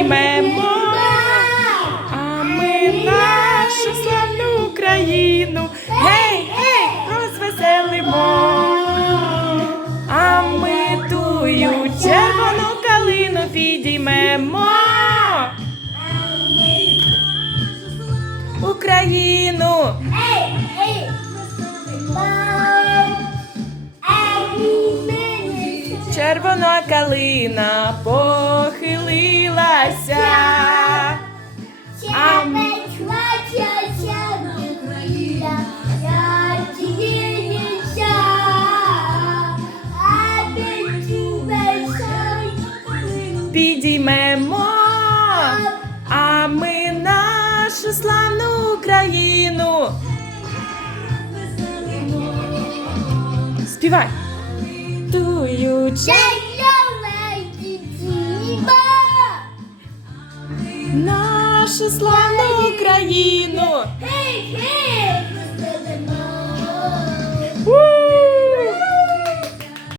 підіймемо, а ми нашу славну Україну. Гей, гей, розвеселимо. А ми тую червону калину підіймемо. Україну. Червона калина похилилася. А Підіймемо, а ми нашу славну Україну. Співай. Тую нашу славну Україну. Гей, hey!